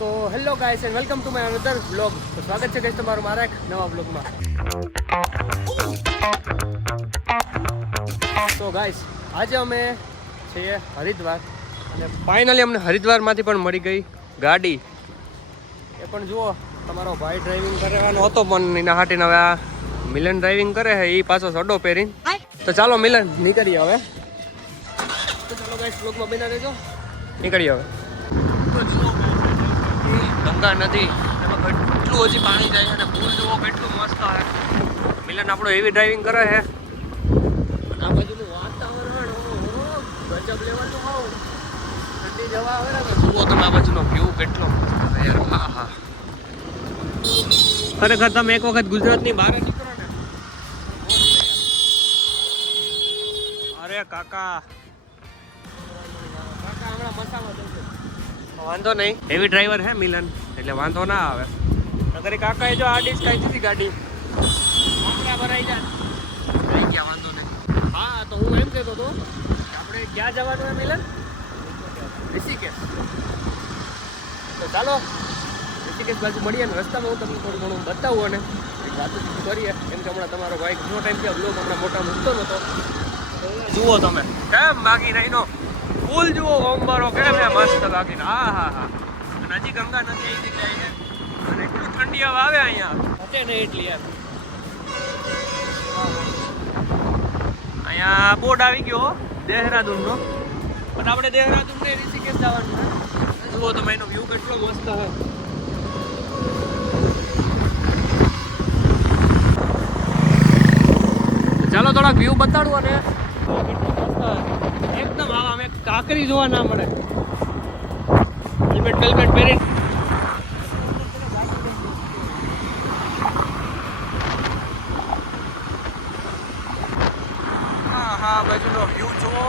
તો hello guys and welcome to my another vlog. તો સ્વાગત છે ગાઈસ તમારું મારા એક નવા વ્લોગમાં. તો ગાઈસ આજે અમે છીએ હરિદ્વાર અને ફાઇનલી અમને હરિદ્વારમાંથી પણ મળી ગઈ ગાડી. એ પણ જુઓ, તમારો ભાઈ ડ્રાઇવિંગ કરવાનો હતો પણ એના હાટીને હવે આ મિલન ડ્રાઇવિંગ કરે છે, એ પાછો સડો પહેરીને. તો ચાલો મિલન નીકળીએ હવે. તો ચાલો ગાઈસ વ્લોગમાં બના રહેજો, નીકળીએ હવે. તો જુઓ ગંગા નદી, એમાં કેટલું હજી પાણી જાય છે અને પુલ જુઓ કેટલું મસ્ત છે. મિલન આપણો એવી ડ્રાઇવિંગ કરે છે અને આ બાજુનું વાતાવરણ ગજબ લેવાનું હોવ. ઠંડી જવા આવે ને જુઓ તમે આ બાજુનો વ્યૂ કેટલો મસ્ત છે યાર. હા હા, ખરેખર તમે એક વખત ગુજરાતની બહાર નીકળો ને. અરે કાકા હમણાં મસામાં જશે. વાંધો નહીં, હેવી ડ્રાઈવર હે મિલન, એટલે વાંધો ના આવે. અગર કાકાએ જો આડી જ કાઢી દીધી ગાડી, આંકડા ભરાઈ જાય થઈ ગયા, વાંધો નહીં. હા, તો હું એમ કહેતો હતો કે આપણે ક્યાં જવાનું હે મિલન? ઋષિકેશ. તો ચાલો ઋષિકેશ બાજુ મળીએ ને રસ્તામાં હું તમને થોડું ઘણું બતાવું અને એક વાતો કરીએ. કેમ કે હમણાં તમારો ભાઈ ઘણો ટાઈમ થયો બ્લોગ હમણાં મોટા મૂકતો નહોતો. જુઓ તમે કેમ બાકી રહીનો પુલ જુઓ, ઓમ્બરો કેમ છે મસ્ત બાકી. હા હા હા, અને હજી ગંગા નદી આવી જાય છે અને એટલું ઠંડી હવા આવે અહીંયા હશે ને એટલી યાર. અહીંયા બોર્ડ આવી ગયો દેહરાદૂનનો, પણ આપણે દેહરાદૂન ને ઋષિકેશ જવાનું છે. જુઓ તમે એનો વ્યૂ કેટલો મસ્ત છે. ચાલો થોડાક વ્યૂ બતાડું અને એકદમ આવા મેં કાંકરી જોવા ના મળે. હેલ્મેટ બેલ્મેટ પહેરીને હા બાજુનો વ્યૂ જુઓ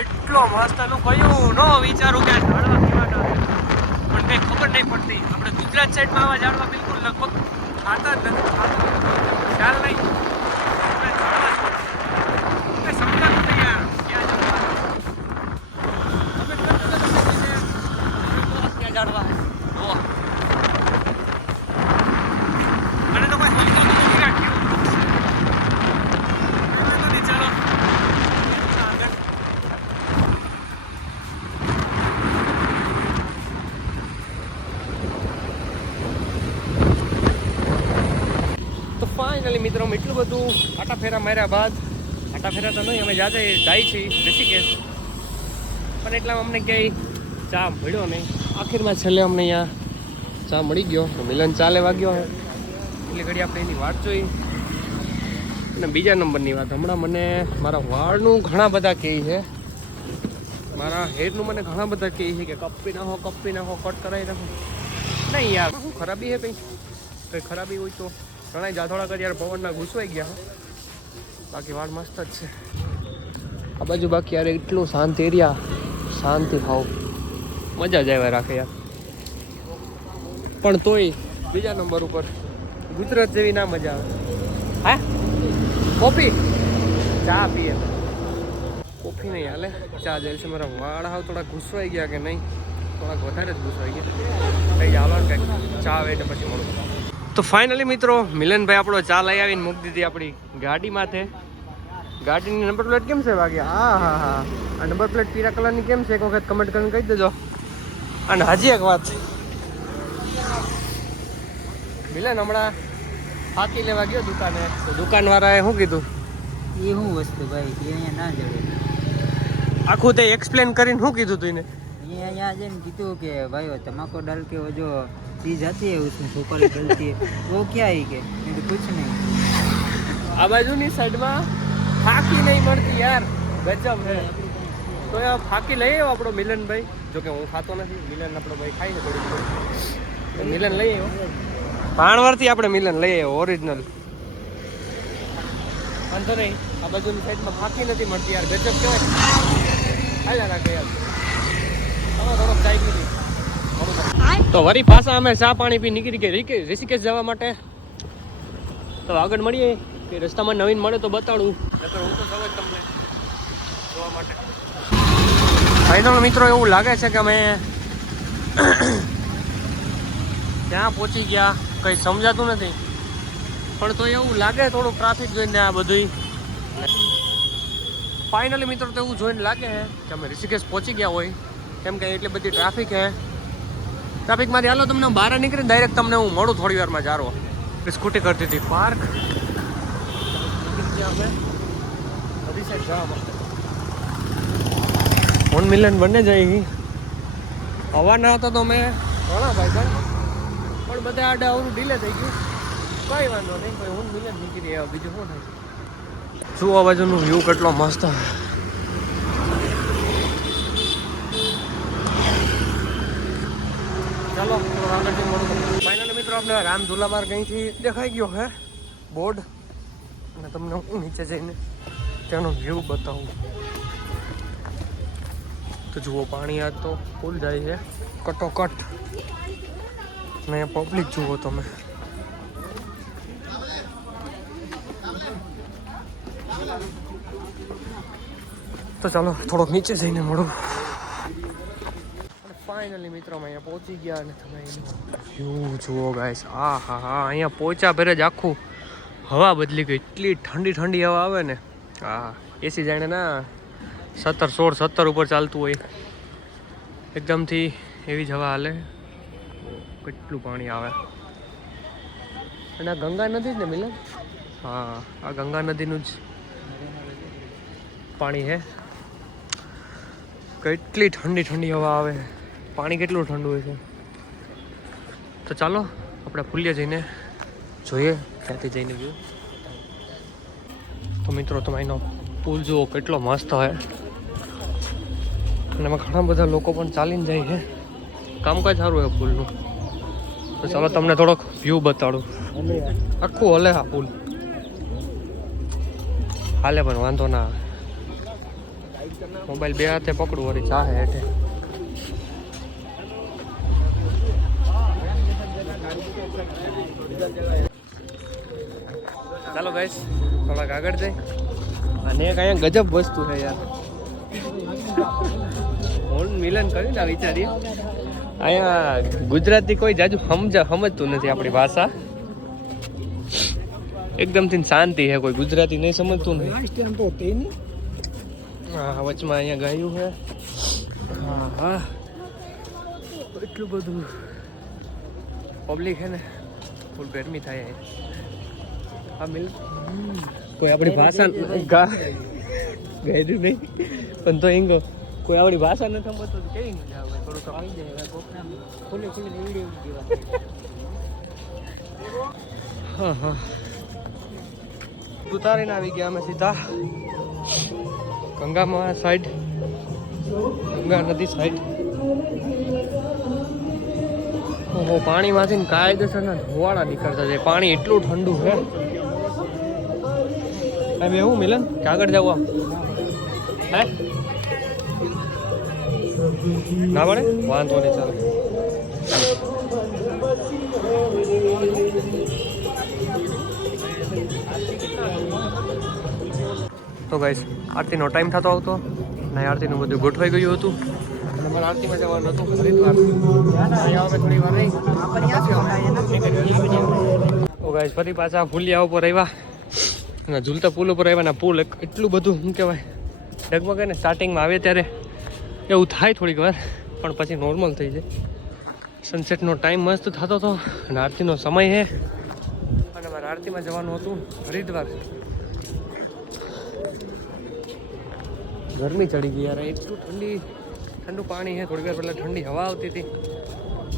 એટલો મસ્ત. એનું કયું ન વિચારું કે ઝાડવા કેવાના પણ કંઈ ખબર નહીં પડતી. આપણે ગુજરાત સાઈડમાં આવા ઝાડવા બિલકુલ લગભગ ખાતા જ નથી, ખ્યાલ નહીં. તો ફાઇનલી મિત્રો એટલું બધું આટા ફેરા માર્યા બાદ, આટા ફેરા તો નહીં, અમે જાતે જાય છીએ ઋષિકેશ, પણ એટલામાં અમને ક્યાંય ચા મળ્યો નહીં. આખીરમાં છેલ્લે અમને અહીંયા ચા મળી ગયો. તો મિલન ચા લેવા ગયો હે એટલે ઘડી આપણે એની વાટ જોઈ. અને બીજા નંબરની વાત, હમણાં મને મારા વાળનું ઘણા બધા કહે છે, મારા હેરનું મને ઘણા બધા કહે છે કે કપી નાખો કટ કરાવી નાખો. નહીં યાર, શું ખરાબી છે? કંઈ ખરાબી હોય તો ઘણા જા થોડાક યાર પવનના ઘૂસવાઈ ગયા, બાકી વાળ મસ્ત જ છે. આ બાજુ બાકી યાર એટલું શાંત એરિયા, શાંતિ હાવ મજા જ આવ્યા રાખે યાર. પણ તોય બીજા નંબર ઉપર ગુજરાત જેવી ના મજા આવે. હા, કોફી ચા પીએ, કોફી નહીં હાલે, ચા જાય છે. મારા વાળ હાવ થોડાક ઘૂસવાઈ ગયા કે નહીં, થોડાક વધારે જ ઘૂસવાઈ ગયા. કંઈ હાલવાનું કંઈક ચા આવે એટલે પછી મળું. તો ફાઇનલી મિત્રો મિલનભાઈ આપણો ચા લઈ આવીને મૂકી દીધી આપણી ગાડી માથે. ગાડીની નંબર પ્લેટ કેમ છે વાગ્યા? હા હા હા, આ નંબર પ્લેટ પીળા કલરની કેમ છે? એક વખત કમેન્ટ કરીને કહી દેજો. અને હજી એક વાત, મિલન હમણાં ફાકી લેવા ગયો દુકાને, તો દુકાનવાળાએ શું કીધું? એ શું વસ્તુ ભાઈ, એ અહીંયા ના જડે. આખું તે એક્સપ્લેન કરીને શું કીધું તું એને? અહીંયા જઈને કીધું કે ભાઈ તમાકો ડાલ કે જો चीज आती है उसमें सुपारी डलती है, वो क्या है कि कुछ नहीं. આ બાજુની સાઈડમાં ફાકી નહીં મળતી યાર, ગજબ હે. તો એ ફાકી લઈ આવ્યો આપણો મિલનભાઈ. જોકે હું ખાતો નથી, મિલન આપણો ભાઈ ખાય છે થોડી થોડી. મિલન લઈ આવ્યો ભાણવરથી, આપણે મિલન લઈ આવ્યો ઓરિજિનલ. વાંધો નહીં, આ બાજુની સાઈડમાં ફાકી નથી મળતી યાર, ગજબ કહેવાય. હાલ્યા રાખે યાર, થોડોક ચાઈ પીધી. તો વરી પાછા અમે ચા પાણી પી નીકળી ગયા ઋષિકેશ જવા માટે. તો આગળ મળીએ, કે રસ્તામાં નવીન મળે તો બતાડું, નકર હું તો સૌ જ તમને જોવા માટે. ફાઇનલ મિત્રો એવું લાગે છે કે અમે ક્યાં પહોંચી ગયા કંઈ સમજાતું નથી, પણ તો એવું લાગે થોડું ટ્રાફિક જોઈને આ બધું. ફાઇનલી મિત્રો તો એવું જોઈને લાગે છે કે અમે ઋષિકેશ પહોંચી ગયા હોય, કેમ કે એટલી બધી ટ્રાફિક છે. ટ્રાફિકમાંથી હાલો તમને બહાર નીકળીને ડાયરેક્ટ તમને હું મળું થોડી વારમાં જારો. સ્કૂટી કરતી હતી પાર્ક અમે બધી સાઈડ જવા માટે. ફોન મિલન બંને જઈ હવા ના હતો તો મેં ઘણા ભાઈ પણ બધા આડા અવરું ડીલે થઈ ગયું. કઈ વાંધો નહીં, કોઈ હું મિલન નીકળી આવ્યા, બીજું શું થાય. શું આ બાજુનો વ્યૂ કેટલો મસ્ત. ચાલો આગળથી મળું. ફાઇનલી મિત્રો આપણે રામ ઝૂલા માર્ગ અહીંથી દેખાઈ ગયો હે બોર્ડ, અને તમને હું નીચે જઈને ત્યાંનો વ્યૂ બતાવું. તો જુઓ પાણી આજ તો ફૂલ જાય છે કટોકટ, ને પબ્લિક જુઓ તમે. તો ચાલો થોડોક નીચે જઈને મળું. ફાઇનલી મિત્રો અમે અહીંયા પહોંચી ગયા, અને તમે વ્યૂ જુઓ ગાઈસ. હા હા હા, અહીંયા પહોંચ્યા પહેરે જ આખું હવા બદલી ગઈ. એટલી ઠંડી ઠંડી હવા આવે ને. હા, એસી જાણે ના 17 ઉપર ચાલતું હોય એકદમથી એવી જ હવા હાલે. કેટલું પાણી આવે. અને આ ગંગા નદી જ ને મિલન? હા, આ ગંગા નદીનું જ પાણી છે. કેટલી ઠંડી ઠંડી હવા આવે, પાણી કેટલું ઠંડુ હોય છે. તો ચાલો આપણે ફૂલિયા જઈને જોઈએ ત્યાંથી જઈને વ્યૂ. તો મિત્રો તમે એનો પુલ જુઓ કેટલો મસ્ત હોય, અને એમાં ઘણા બધા લોકો પણ ચાલીને જાય છે. કામકાજ સારું છે પુલનું. તો ચાલો તમને થોડોક વ્યૂ બતાડું. આખું હલે હા પુલ હાલે, પણ વાંધો ના આવે. મોબાઈલ બે હાથે પકડું વળી ચાહે હેઠે. ચાલો ગાઈસ થોડાક આગળ જઈ. અને એક અહીંયા ગજબ વસ્તુ છે યાર. હું મિલન કર્યું ને વિચારીએ, અહીંયા ગુજરાતી કોઈ જાજુ સમજતું નથી આપણી ભાષા. એકદમથી શાંતિ છે, કોઈ ગુજરાતી નહીં સમજતું નહીં. હા, વચમાં અહીંયા ગાયું છે. હા હા, એટલું બધું પબ્લિક છે ને, ફૂલ ગરમી થાય. હા મિલ કોઈ આપણી ભાષા ગાયું નહીં, પણ તો એમ કોઈ આપણી ભાષા નથી સમજતો કેવી મજા આવે. થોડુંક આવી જાય ખુલ્લી હા હા. ઉતારીને આવી ગયા અમે સીધા ગંગામાં સાઈડ, ગંગા નદી સાઈડ. ઓહો, પાણીમાંથી કાયદેસરના ધોવાળા નીકળતા જાય. પાણી એટલું ઠંડુ છે. એમ એવું મિલન કે આગળ જવું આમ હે ના પડે, વાંધો નહીં ચાલો. તો ગાઈસ આરતીનો ટાઈમ થતો આવતો ને, આરતીનું બધું ગોઠવાઈ ગયું હતું, અને મારે આરતીમાં જવાનું હતું હરિદ્વાર. અહીંયા અમે થોડી વાર રહી. તો ગાઈસ ફરી પાછા ફૂલિયા ઉપર આવ્યા, અને ઝૂલતા પુલ ઉપર આવ્યા. ને પુલ એટલું બધું શું કહેવાય ડગમગે ને. સ્ટાર્ટિંગમાં આવે ત્યારે એવું થાય થોડીક વાર, પણ પછી નોર્મલ થઈ જાય. સનસેટનો ટાઈમ મસ્ત થતો હતો, અને આરતીનો સમય છે, અને મારે આરતીમાં જવાનું હતું હરિદ્વાર. ગરમી ચડી ગઈ યાર, એટલું ઠંડુ પાણી છે. થોડી વાર પહેલાં ઠંડી હવા આવતી હતી,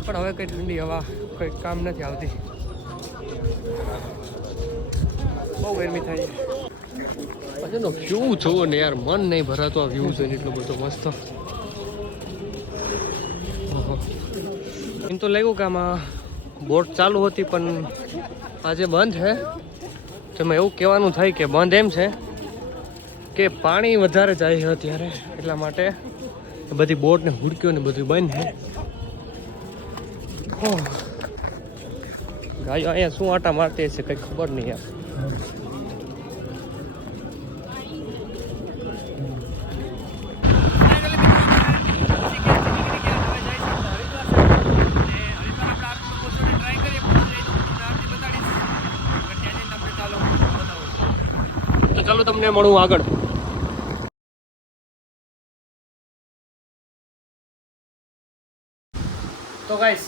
પણ હવે કંઈ ઠંડી હવા કંઈ કામ નથી આવતી. બહુ ગરમી થાય. પછીનો વ્યૂ જોવો ને યાર, મન નહીં ભરાતો આ વ્યૂ જોઈને. એટલો બધો મસ્ત. એમ તો લાગ્યું કે આમાં બોટ ચાલુ હતી, પણ આજે બંધ છે. તેમાં એવું કહેવાનું થાય કે બંધ એમ છે કે પાણી વધારે જાય છે અત્યારે, એટલા માટે બધી બોટ ને હુડકીઓ ને બધું બંધ છે. ગાયો અહીંયા શું આટા મારતી હશે કંઈ ખબર નહીં યાર. તમને મળું આગળ. તો ગાઈસ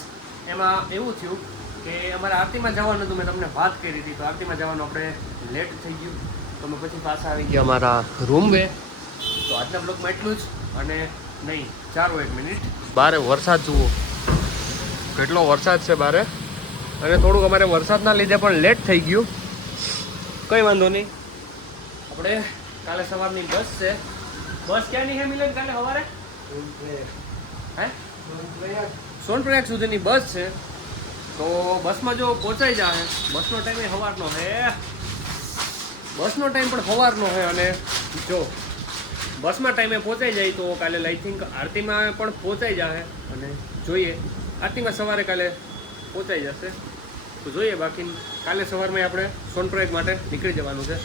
એમાં એવું થયું કે અમારે આરતીમાં જવાનું હતું, મેં તમને વાત કરી હતી. તો આરતીમાં જવાનું આપણે લેટ થઈ ગયું, તો અમે પછી પાછા આવી ગયા અમારા રૂમ વે. તો આજના બ્લોગમાં એટલું જ. અને નહીં 1 મિનિટ, બારે વરસાદ જુઓ, કેટલો વરસાદ છે બારે. અને થોડુંક અમારે વરસાદના લીધે પણ લેટ થઈ ગયું. કંઈ વાંધો નહીં, આપણે કાલે સવારની બસ છે. બસ ક્યાંની છે મિલન કાલે સવારે? હે સોનપ્રયાગ સુધીની બસ છે. તો બસમાં જો પહોંચાઈ જાય, બસનો ટાઈમ એ સવારનો છે, બસનો ટાઈમ પણ સવારનો છે. અને જો બસમાં ટાઈમે પહોંચાઈ જાય તો કાલે આઈ થિંક આરતીમાં પણ પહોંચાઈ જાય. અને જોઈએ આરતીમાં સવારે કાલે પહોંચાઈ જશે તો જોઈએ, બાકી કાલે સવારમાં આપણે સોનપ્રયાગ માટે નીકળી જવાનું છે.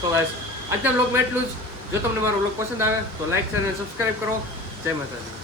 તો બસ આજના બ્લોગમાં એટલું જ. જો તમને મારો બ્લોગ પસંદ આવે તો લાઈક શેર અને સબસ્ક્રાઈબ કરો. જય માતાજી.